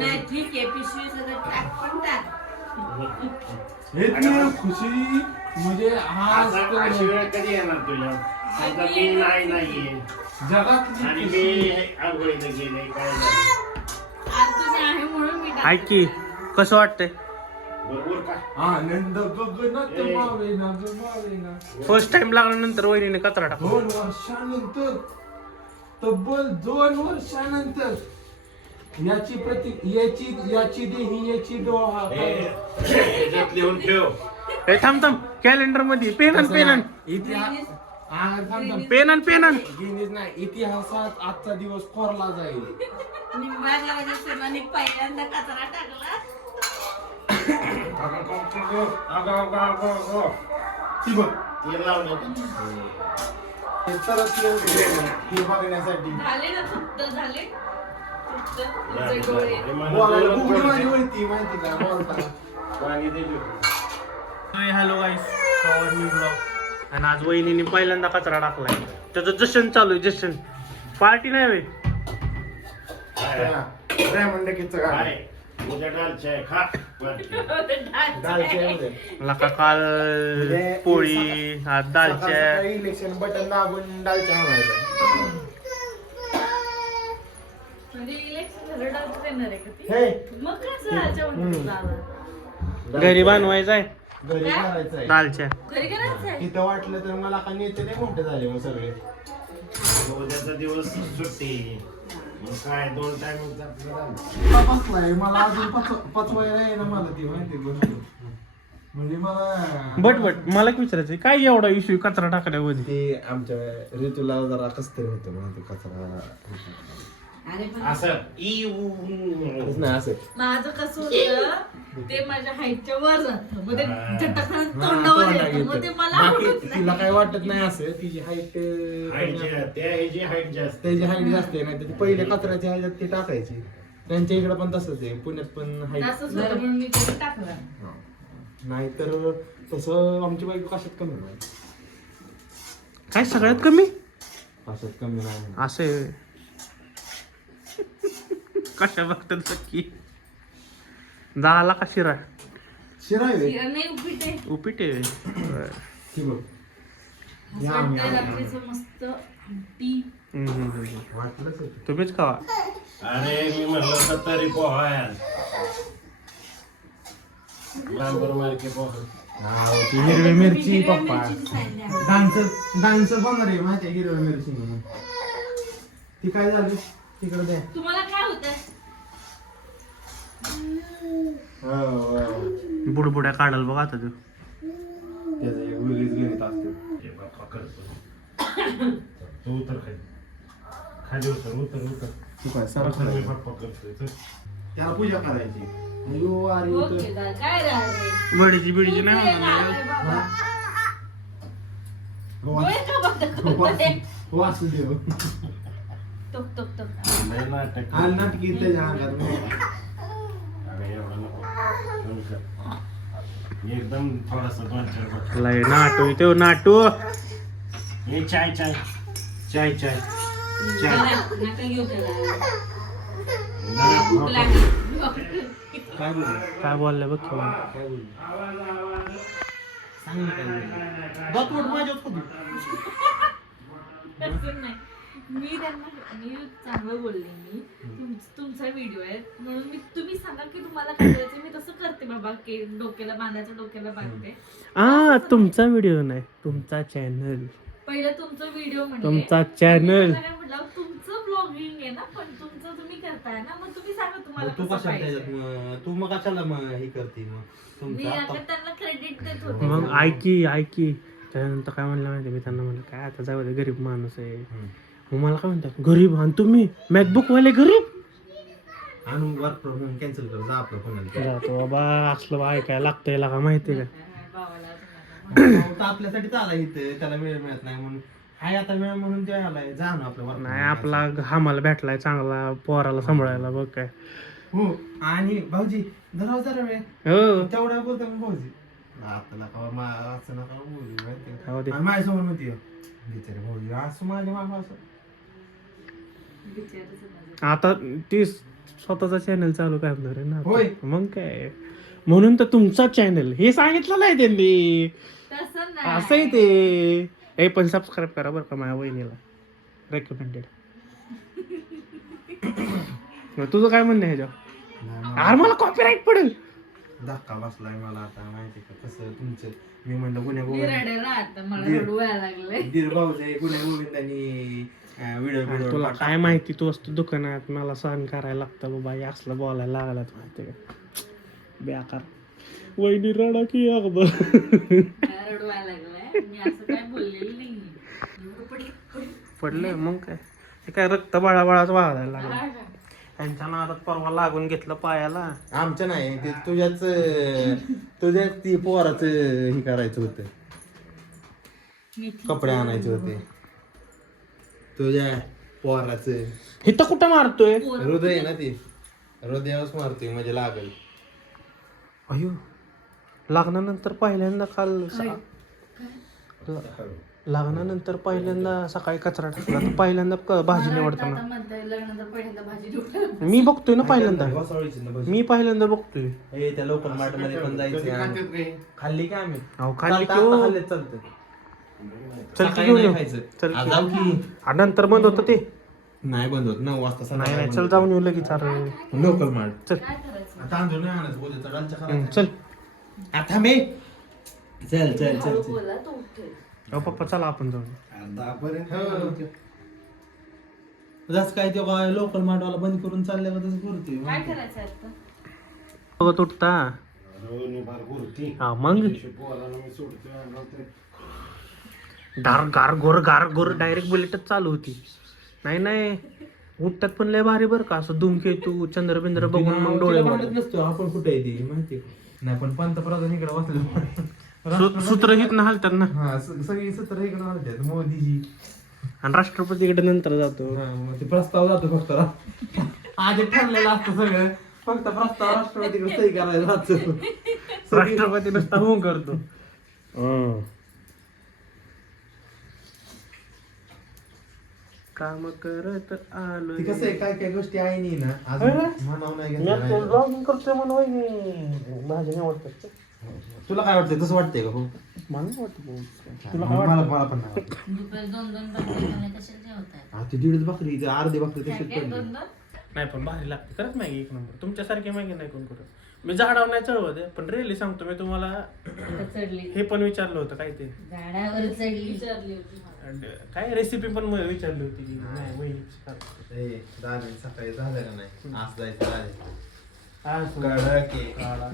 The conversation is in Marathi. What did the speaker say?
नाही ठीक आहे पिशवी सगळं टाक पण टाक खुशी म्हणजे अशी वेळ कधी येणार तुझ्या आता मी नाहीये जगात आणि मी आंघोळीला गेले काय झालं आज तुम्ही आहे म्हणून मी ऐक की कसं वाटतंय बरोबर का आनंद गगनात मावेना मावेना. फर्स्ट टाइम लागल्यानंतर वहिनीने कचरा टाकला 2 वर्षानंतर तब्बल 2 वर्षानंतर याची याची देही याची डोहा त्याच्यात लिहून ठेव ए थांब कॅलेंडर मध्ये पेन इतिहास गिनीज नाही इतिहासात आजचा दिवस कोरला जाईल. निंबाळला माझ्या सोनाने पहिल्यांदा कचरा टाकला तेल लावलं हे बघण्यासाठी झाले ना फक्त झाले फक्त तुझे डोळे बोलायला बुगडी माझी वळती माहिती का बोलताना. पाणी दे हॅलो गाईस न्यू ब्लॉग आणि आज वहिनीने पहिल्यांदा कचरा टाकलाय त्याचं जशन चालू आहे जशन पार्टी नाही वे डायमंड किचं गाणं. काय उद्या डाल चाय खा लका काल पोळी आज दालच्या इलेक्शन बटन दाबून दालच्या आणायचं. म्हणजे इलेक्शन झालं डान्स देणार आहे का ती हे मग कसं घरी बनवायचं आहे घरी करायचं आहे. दालच्या घरी करायचं आहे तिथं वाटलं तर मला का नेते ते मोठे झाले मग सगळे. उद्याचा दिवस सुट्टी मग काय 2 टाइम बसलाय मला अजून पचवायला आहे ना मला ती माहिती गोष्ट म्हणजे मला बट मला एक विचारायचं काय एवढा इश्यू कचरा टाकण्यामध्ये ते आमच्या ऋतूला जरा कसं तरी होतं माहिती कचरा अरे पण असं नाही असं माझं कसं होतं ते माझ्या हाईटच्या वर जातं मग ते झटकन तोंडावर तोंडावर येतं मग ते येतं. मला बाकी आवडत नाही. तिला काय वाटत नाही असं तिची हाईट ह्याची हाईट जास्त त्याची हाईट जास्त आहे नाही तर ती पहिले कचऱ्याची ह्याच्यात ती टाकायची. त्यांच्या इकडे पण तसंच आहे पुण्यात पण हाईट असंच होतं म्हणून मी ते टाकलं नाहीतर तसं आमची बायको कशात कमी नाही काय सगळ्यात कमी कशात कमी नाही असे कशा बघतात नक्की झाला का शिरा शिराय रे. हिरा नाही उपीट आहे उपीट आहे ती बघ असं वाटतंय रात्रीचं मस्त आमटी वाटलंच होतं. तुम्हीच खावा अरे मी म्हटलं तर तरी पोहाय लांबर मार्के पोहा ती हिरवी मिरची हिरव्या पप्पा मिरचीची सांगितली. डान्सर बनणार आहे माहिती आहे हिरवी मिरची म्हणून. ती काय झाली तिकडे द्या. तुम्हाला काय होतं बुडबुड्या काढाल बघा आता तू त्याचं एक वेगळीच गणित असते. हे बाप्पा करतो तू उतर खाली उतर तू काय सारा मी बाप्पा करतोय चल. त्याला पूजा करायची यू आर यू ओके दादा, काय राहिले बडीची बिडीची नाही म्हणणार बाबा डोळे का बघतात डोळे? वाचू देव टक टक टक लय नाटक आणि नाटकी त्याच्या अंगात अरे एवढं नको दोन कर. एकदम थोडासा 2-4 बट लय नाटू तो नाटू हे चाय नका घेऊ त्याला भूक जरा लागली काय बोलू काय बोलले बघ की. काय बोलू सांग ना काय बोलू दातवट माझ्यात होती. तसं नाही मी चांगलं बोलले मी तुमचा व्हिडिओ आहे म्हणून मी तुम्ही सांगा की तुम्हाला काय करायचं मी तसं करते बाबा की डोक्याला बांधते तुमचा व्हिडिओ नाही तुमचा चॅनल पहिलं तुमचा व्हिडिओ म्हणजे तुमचा चॅनल म्हटलं तुमचं ब्लॉगिंग आहे ना पण तुमचं तुम्ही करताय ना मग तुम्ही सांगा तुम्हाला तू कसं कशा पाहिजे. तू मग कशाला मग हे करते मग मी तुमचं आता आता त्यांना क्रेडिट देत होते मग ऐकी त्यानंतर काय म्हणलं माहिती मी त्यांना म्हणलं काय आता जाऊ दे गरीब माणूस आहे मग मला काय म्हणतात गरीब आणि तुम्ही मॅकबुक वाले गरीब आणून वर्क फ्रॉम होम कॅन्सल कर जा आपलं कोणाला जातो बाबा असलं ऐकायला लागतंय का माहिती का भावाला तर आपल्यासाठी चाला इथं त्याला वेळ मिळत नाही म्हणून हाय आता वेळ म्हणून ते आलाय जा ना आपलं work from नाही home आपला आम्हाला भेटलाय चांगला पोराला सांभाळायला बघ काय cancel. हो आणि भाऊजी जरा वेळ हो तेवढा बोलतो मग भाऊजी आता नका असं नका बोलू माहिती हो दे. माझ्यासमोर म्हणते बिचारे भाऊजी असं माझ्या मामा असं विचारच माझं. आता ती स्वतःचा चॅनल चालू करणार आहे ना आता. होय. मग काय म्हणून तर तुमचा चॅनल हे सांगितलं नाही त्यांनी. तसं असं आहे नाही. ते पण सबस्क्राईब करा बरं का माझ्या वहिनीला रेकमेंडेड. तुझं काय म्हणणं आहे ह्याच्यावर? अरे मला कॉपीराईट पडेल. धक्का बसलाय मला आता माहिती का कसं तुमचं. मी म्हणलं गुन्ह्या मी रडेल आता, मला रडू यायला लागलंय. दीर भाऊचे गुन्ह्या गोविंदांनी व्हिडिओ तुला काय माहिती, तू असतो दुकानात मला सहन करायला लागतं बाबा, हे असलं बोलायला लागलात माहिती का. बेकार वहिनी रडा की अगदी. मला रडू यायला लागलाय. मी असं काय बोललेलं नाही. पडलंय मग काय, हे काय रक्त बाळाच वाढायला लागलं. हा का? त्यांच्या नादात परवा लागून घेतलं पायाला. आमच्या नाही ते तुझ्याच ती पोराचं हे करायचं होतं, मेथी. कपडे आणायचे होते तुझ्या पोराचं. इथं कुठं मारतोय? पोरं हृदय आहे ना ते, हृदयावरच मारतोय म्हणजे लागल. अयो लग्नानंतर पहिल्यांदा काल लग्नानंतर पहिल्यांदा सकाळी कचरा टाकला, तर पहिल्यांदा भाजी मला वाटतं निवडताना आता म्हणताय लग्नानंतर पहिल्यांदा भाजी निवडायला. मी बघतोय ना पहिल्यांदा. वसावळीची ना भाजी. मी पहिल्यांदा बघतोय. हे त्या लोकल मार्ट मध्ये पण जायचं. खाल्ली का आम्ही? अहो खाली चालतं, आता खाल्लेत चालतं. चल की सकाळी घेऊन नाही येऊ. खायचं. चल आज की. जाऊ की. नंतर बंद होतं ते. नाही बंद होत 9 वाजता नाही संध्याकाळी नाही बंद चल होतं. जाऊन येऊ लगेच. अरे लोकल मार्ट. चल काय करायचं? तांदूळ नाही आणायचं उद्याचा डालच्या करायचा. चल. आता मी चल चल हळू चल बोला, तो उठेल. अहो पप्पा चला आपण जाऊ. जस काय ते काय लोकल मार्टवाला बंद करून चालल्या का तसं करतोय. काय करायचं आता? बघत उठता. हा मग गार गोर डायरेक्ट बुलेटच चालू होती. नाही नाही उठतात पण लय भारी बरं का, असं धूमकेतू चंद्रबिंद्र बघून मग डोळे तिला वाढतात. म्हणत नसतो आपण कुठे आहे ती माहिती का? नाही पण पंतप्रधान इकडे बसले. सूत्र हित ना हलतात ना, हा सगळी सत्र इकडे आलतात मोदीजी. आणि राष्ट्रपतीकडे नंतर जातो. हा, मग ते प्रस्ताव जातो फक्त आधी ठरलेलं असतं सगळं, फक्त प्रस्ताव राष्ट्रपतीकडे सही करायला जातो. राष्ट्रपती नुसता हो करतो. काम करत आलो. ती कसं आहे काय काय गोष्टी आहे नाही ना होय ना? अजून म्हणावं नाही मी घेतलं नाही. ब्लॉगिंग करतोय म्हणून वहिनी भाजी आवडतात. तुला काय वाटतंय तसं वाटतंय का हो? मला नाही वाटत भाऊ. तुला मला मला पण नाही वाटत. दुपारी 2-2 भाकरी खाल्ल्या कशाला जेवताय? हा, ती दीडच भाकरी इथं अर्धी भाकरी काय तशीच काय पडली. 2-2? नाही पण भारी लागते खरंच मॅगी एक नंबर. तुमच्यासारखी मॅगी नाही कोण करत. मी झाडावर नाही चढवत आहे, पण रेली सांगतो मी तुम्हाला. चढली. हे पण विचारलं होतं काय ते झाडावर चढली. विचारली होती. काय रेसिपी पण विचारली होती की नाही वहिनीची का? ए, दादा सकाळी झालं का नाही आज जायचं दादा हा, कडक आहे. काढा.